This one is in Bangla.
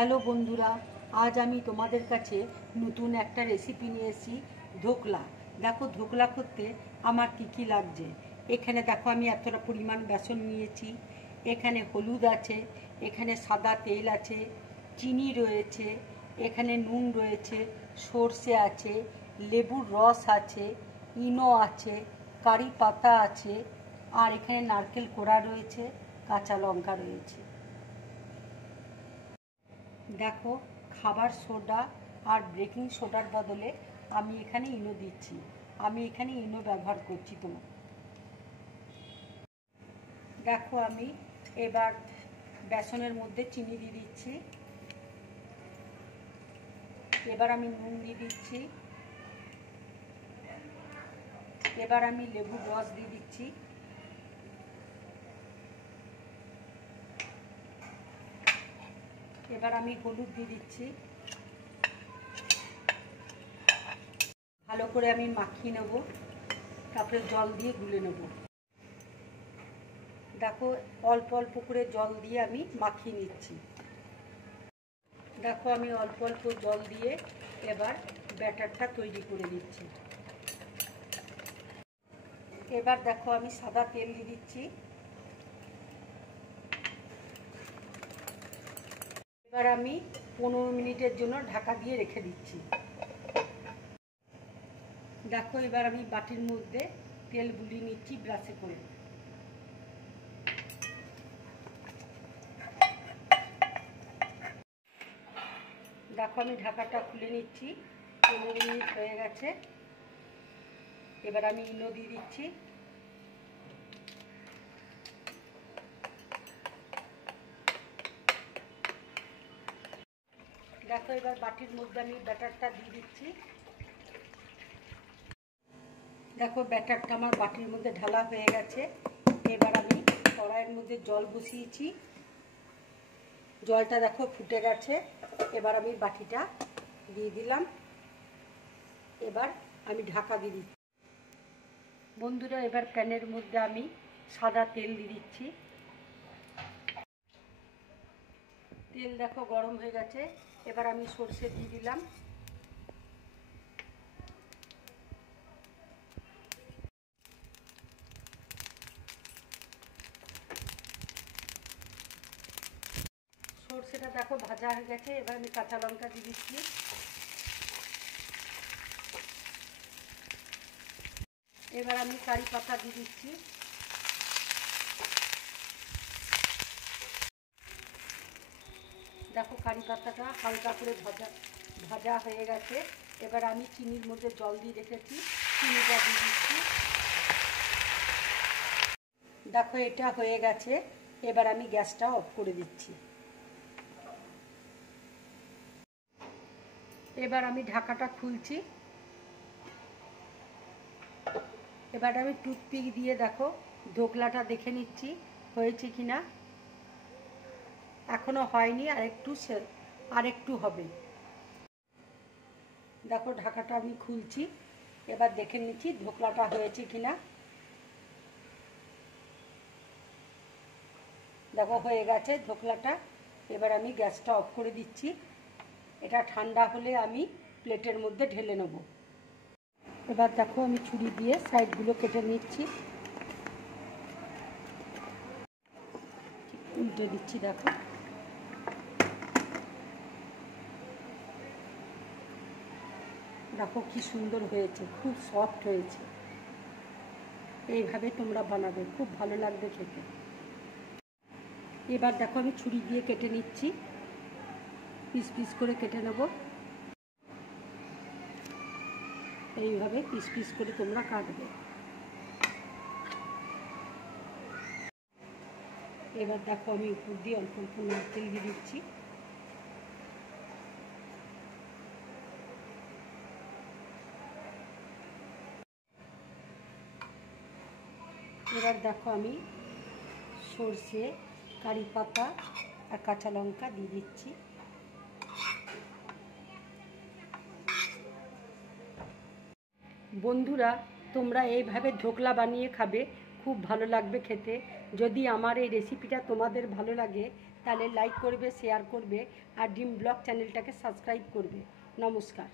হ্যালো বন্ধুরা, আজ আমি তোমাদের কাছে নতুন একটা রেসিপি নিয়ে এসেছি, ধোকলা। দেখো ধোকলা করতে আমার কি লাগছে। এখানে দেখো আমি এতটা পরিমাণ বেসন নিয়েছি, এখানে হলুদ আছে, এখানে সাদা তেল আছে, চিনি রয়েছে, এখানে নুন রয়েছে, সর্ষে আছে, লেবুর রস আছে, ইনো আছে, কারি পাতা আছে, আর এখানে নারকেল কোড়া রয়েছে, কাঁচা লঙ্কা রয়েছে। দেখো খাবার সোডা আর বেকিং সোডার বদলে আমি এখানে ইনো দিচ্ছি। আমি এখানে ইনো ব্যবহার করছি। তোমার দেখো আমি এবার বেসনের মধ্যে চিনি দিয়ে দিচ্ছি, এবার আমি নুন দিয়ে দিচ্ছি, এবার আমি লেবুর রস দিয়ে দিচ্ছি, এবার আমি হলুদ দিয়ে দিচ্ছি। ভালো করে আমি মাখিয়ে নেব, তারপরে জল দিয়ে গুলে নেব। দেখো অল্প অল্প করে জল দিয়ে আমি মাখিয়ে নিচ্ছি। দেখো আমি অল্প অল্প জল দিয়ে এবার ব্যাটারটা তৈরি করে দিচ্ছি। এবার দেখো আমি সাদা তেল দিয়ে দিচ্ছি। এবার আমি 15 মিনিটের জন্য ঢাকা দিয়ে রেখে দিচ্ছি। দেখো এবার আমি বাটির মধ্যে তেল বুলিয়ে নিচ্ছি ব্রাশে করে। দেখো আমি ঢাকাটা খুলে নিচ্ছি, 15 মিনিট হয়ে গেছে। এবার আমি ইনো দিয়ে দিচ্ছি। দেখো এবার বাটির মধ্যে আমি ব্যাটারটা দিয়ে দিচ্ছি। দেখো ব্যাটারটা আমার বাটির মধ্যে ঢালা হয়ে গেছে। এবার আমি কড়াইয়ের মধ্যে জল বসিয়েছি, জলটা দেখো ফুটে গেছে। এবার আমি বাটিটা দিয়ে দিলাম, এবার আমি ঢাকা দিয়ে দিচ্ছি। বন্ধুরা এবার প্যানের মধ্যে আমি সাদা তেল দিয়ে দিচ্ছি। তেল দেখো গরম হয়ে গেছে, এবার আমি সরষে দিয়ে দিলাম। সরষেটা দেখো ভাজা হয়ে গেছে, এবার আমি কাঁচা লঙ্কা দিয়ে দিচ্ছি। এবার আমি কারি পাতা দিয়ে দিচ্ছি। দেখো কারি পাতাটা হালকা করে ভাজা হয়ে গেছে। এবার আমি চিনির মধ্যে জল দিয়ে রেখেছি, চিনিটা দিয়ে দিচ্ছি। দেখো এটা হয়ে গেছে, এবার আমি গ্যাসটা অফ করে দিচ্ছি। এবার আমি ঢাকাটা খুলছি। এবার আমি টুথপিক দিয়ে দেখো ধোকলাটা দেখে নিচ্ছি হয়েছে কিনা। এখনো হয়নি, আরেকটু হবে। দেখো ঢাকাটা আমি খুলছি, এবার দেখে নিচ্ছি ধোকলাটা হয়েছে কিনা। দেখো হয়ে গেছে ধোকলাটা। এবার আমি গ্যাসটা অফ করে দিচ্ছি। এটা ঠান্ডা হলে আমি প্লেটের মধ্যে ঢেলে নেব। এবার দেখো আমি ছুরি দিয়ে সাইডগুলো কেটে নিচ্ছি, উল্টে দিচ্ছি। দেখো দেখো কি সুন্দর হয়েছে, খুব সফট হয়েছে। এইভাবে তোমরা বানাবে, খুব ভালো লাগবে খেতে। এবার দেখো আমি ছুরি দিয়ে কেটে নিচ্ছি, পিস পিস করে কেটে নেব। এইভাবে পিস পিস করে তোমরা কাটবে। এবার দেখো আমি উপর দিয়ে অল্প অল্প নারকেল দিয়ে দিচ্ছি। এবার দেখো আমি সর্ষে, কারি পাতা আর কাঁচা লঙ্কা দিয়ে দিচ্ছি। বন্ধুরা তোমরা এইভাবে ধোকলা বানিয়ে খাবে, খুব ভালো লাগবে খেতে। যদি আমার এই রেসিপিটা তোমাদের ভালো লাগে তাহলে লাইক করবে, শেয়ার করবে আর ড্রিম ব্লগ চ্যানেলটাকে সাবস্ক্রাইব করবে। নমস্কার।